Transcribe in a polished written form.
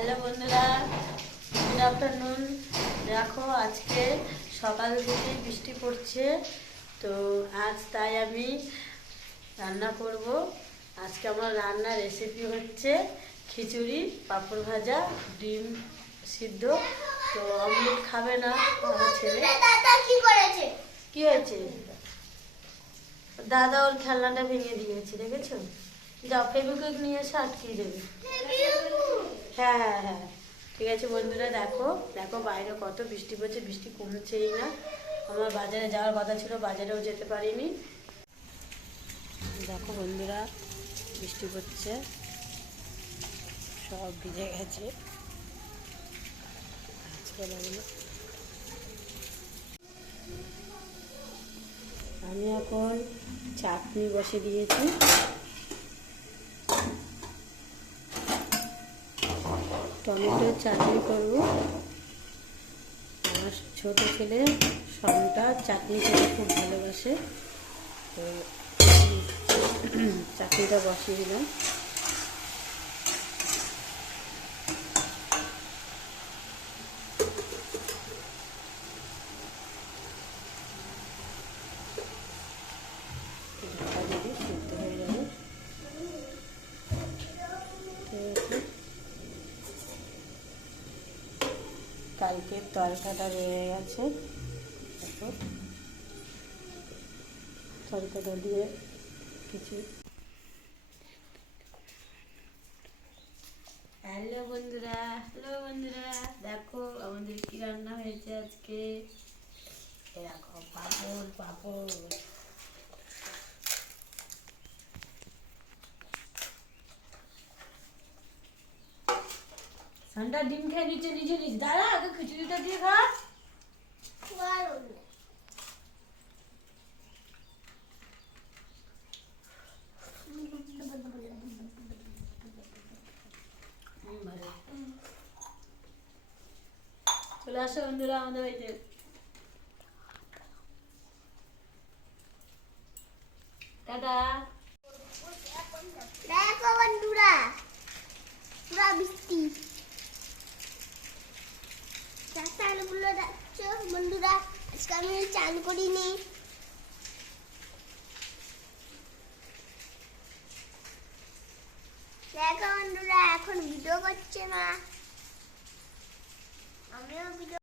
Hello বন্ধুরা, good afternoon. দেখো আজকে সকাল থেকে বৃষ্টি পড়ছে, তো আজ তাই আমি রান্না করব। আজকে আমার রান্নার রেসিপি হচ্ছে খিচুড়ি, পাঁপড় ভাজা, ডিম সিদ্ধ। তো অমলেট খাবে না আমার ছেলে। কি হয়েছে? দাদা ওর খেলনাটা ভেঙে দিয়েছে, দেখেছো? যাও ফেভিকুইক নিয়ে এসে আটকিয়ে দেবে। হ্যাঁ হ্যাঁ হ্যাঁ, ঠিক আছে বন্ধুরা। দেখো দেখো বাইরে কত বৃষ্টি পড়ছে, বৃষ্টি কমছেই না। আমার বাজারে যাওয়ার কথা ছিল, বাজারেও যেতে পারিনি। দেখো বন্ধুরা, বৃষ্টি পড়ছে, সব ভিজে গেছে। আজকে লাগলো। আমি এখন চাটনি বসে দিয়েছি। টমেটোর চাটনি করব। আমার ছোটো ছেলে শনটা চাটনি খেতে খুব ভালোবাসে, তো চাটনিটা বসিয়ে দিলাম। ঢাকা দিলে সিদ্ধ হয়ে যাবে। কালকের তরকাটা রয়ে গেছে, দেখো তরকাটা দিয়ে কিছু। হ্যালো বন্ধুরা, দেখো আমাদের কি রান্না হয়েছে আজকে। এরকম পাঁপড় পাঁপড়। সান্ডা ডিম খেয়ে নিচ্ছে নিজে নিজে। দাঁড়া, আগে খিচুড়িটা দিয়ে খা। চলে আসো বন্ধুরা আমাদের বাড়িতে। টাটা। দেখো বন্ধুরা, পুরা বৃষ্টি। চালগুলো দেখছো বন্ধুরা, আজকে আমি চান করিনি। দেখো বন্ধুরা, এখন ভিডিও করছে না, আমিও ভিডিও